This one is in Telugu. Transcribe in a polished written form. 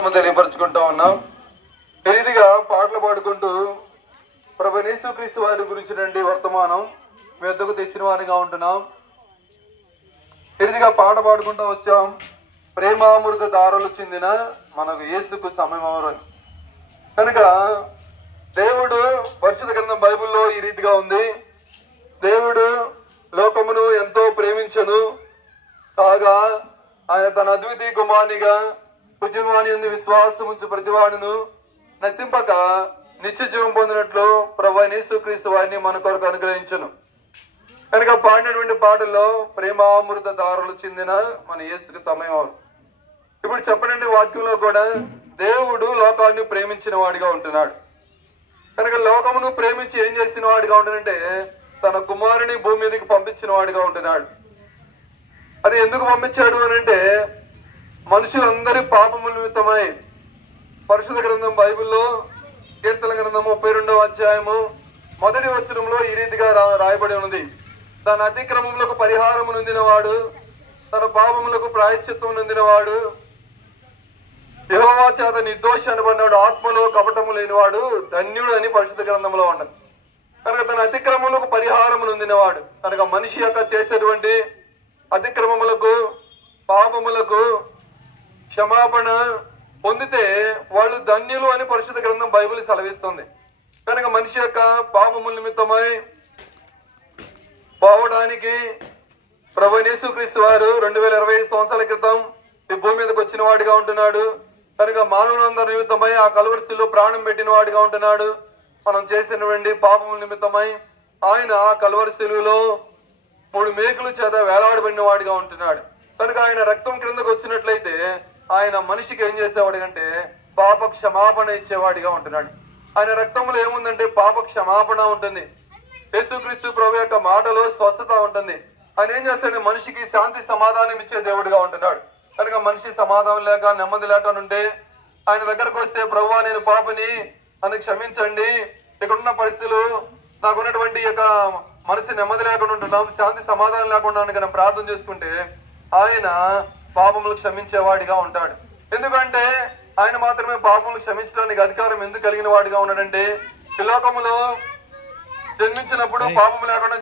తెలియపరచుకుంటా ఉన్నాం. ఖరీదుగా పాటలు పాడుకుంటూ ప్రభు యేసుక్రీస్తు వారి గురించినండి వర్తమానం మీ వద్దకు తెచ్చిన వారిగా ఉంటున్నాం. ఖరీదుగా పాట పాడుకుంటూ వచ్చాం. ప్రేమామృత దారులు చెందిన మనకు యేసుకు సమయం కనుక దేవుడు పరిశుద్ధ గ్రంథం బైబిల్లో ఈ రీతిగా ఉంది. దేవుడు లోకమును ఎంతో ప్రేమించను కాగా ఆయన తన అద్వితీయ కుమారునిగా పుణ్యవాణి ఎందు విశ్వాసం ఉంచి ప్రతివాడును నశింపక నిత్య జీవం పొందినట్లు ప్రభువైన యేసుక్రీస్తు వారిని మన కొరకు అనుగ్రహించును. కనుక పాడినటువంటి పాటల్లో ప్రేమామృత దారులు చెందిన మన యేసుకు సమయం. ఇప్పుడు చెప్పనండి వాక్యంలో కూడా దేవుడు లోకాన్ని ప్రేమించిన వాడిగా ఉంటున్నాడు. కనుక లోకమును ప్రేమించి ఏం చేసిన వాడిగా ఉంటున్నాడంటే తన కుమారుని భూమి మీదకి పంపించిన వాడిగా ఉంటున్నాడు. అది ఎందుకు పంపించాడు అని అంటే మనుషులందరి పాపముల నిమిత్తమై పరిశుద్ధ గ్రంథం బైబిల్లో కీర్తన గ్రంథం 32వ అధ్యాయము 1వ వచనంలో ఈ రీతిగా రాయబడి ఉన్నది. తన అతిక్రమములకు పరిహారము నొందినవాడు, తన పాపములకు ప్రాయశ్చిత్తం నొందినవాడు, యెహోవా చేత నిర్దోషి అనబడినాడు, ఆత్మలో కపటము లేనివాడు ధన్యుడు అని పరిశుద్ధ గ్రంథంలో ఉన్నది. కనుక తన అతిక్రమములకు పరిహారము నొందినవాడు కనుక మనిషి యొక్క చేసేటువంటి అతిక్రమములకు పాపములకు క్షమాపణ పొందితే వాళ్ళు ధన్యులు అని పరిశుద్ధ గ్రంథం బైబిల్ సెలవిస్తుంది. కనుక మనిషి యొక్క పాపముల నిమిత్తమై పోవడానికి ప్రభువైన యేసుక్రీస్తు వారు 2025 సంవత్సరాల క్రితం ఈ భూమి మీదకి వచ్చిన వాడిగా ఉంటున్నాడు. కనుక మానవులందరి నిమిత్తమై ఆ కలువరిశిలో ప్రాణం పెట్టిన వాడిగా ఉంటున్నాడు. మనం చేసినటువంటి పాపముల నిమిత్తమై ఆయన ఆ కలువరిశిలో 3 మేకుల చేత వేలాడబడిన వాడిగా ఉంటున్నాడు. కనుక ఆయన రక్తం క్రిందకు వచ్చినట్లయితే ఆయన మనిషికి ఏం చేసేవాడు అంటే పాప క్షమాపణ ఇచ్చేవాడిగా ఉంటున్నాడు. ఆయన రక్తంలో ఏముందంటే పాప క్షమాపణ ఉంటుంది. యేసుక్రీస్తు ప్రభు యొక్క మాటలో స్వస్థత ఉంటుంది. ఆయన ఏం చేస్తాడు మనిషికి శాంతి సమాధానం ఇచ్చే దేవుడిగా ఉంటున్నాడు. కనుక మనిషి సమాధానం లేక నెమ్మది లేక ఉంటే ఆయన దగ్గరకు వస్తే ప్రభువా నేను పాపని నన్ను క్షమించండి, ఇక్కడున్న పరిస్థితులు నాకున్నటువంటి యొక్క మనసు నెమ్మది లేకుండా ఉంటున్నాం, శాంతి సమాధానం లేకుండా కనుక ప్రార్థన చేసుకుంటే ఆయన పాపములు క్షమించేవాడిగా ఉంటాడు. ఎందుకంటే ఆయన మాత్రమే పాపములు క్షమించడానికి అధికారం ఎందుకు కలిగిన వాడిగా ఉన్నాడంటే ఈ లోకములో జన్మించినప్పుడు పాపము లేకుండా